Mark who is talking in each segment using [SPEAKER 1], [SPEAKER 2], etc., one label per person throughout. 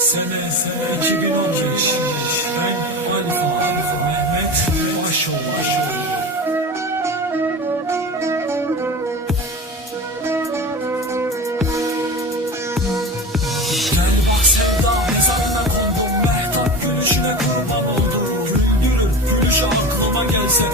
[SPEAKER 1] Sene sene 2015 Ben Alfa Alfa Mehmet Başol Başol Gel bak sevda mezarına kondum. Mehtap gülüşüne kurban oldum. Güldürür gülüşü aklıma gelse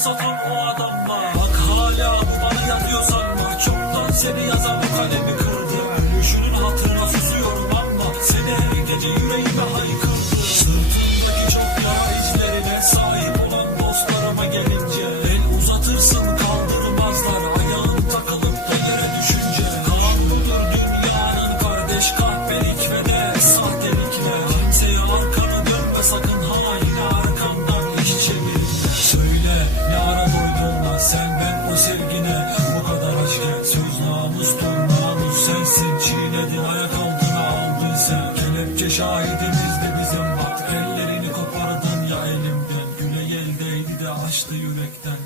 [SPEAKER 1] satan o adamla. Bak hala bu bana yazıyor sanma Çoktan seni yazan bu kalemi kırdı Gülüşünün hatırına susuyorum ama Seni her gece yüreğime haykırdı Söyle ne ara doydun lan sen? Ben o sevgine Bu kadar aşk söz namustur namus sensin. Çiğnedin ayak altına aldın sen. Kelepçe şahidimiz de bizim. Bak Ellerini kopardın ya elimden. Güney eldeydi de açtı yürekten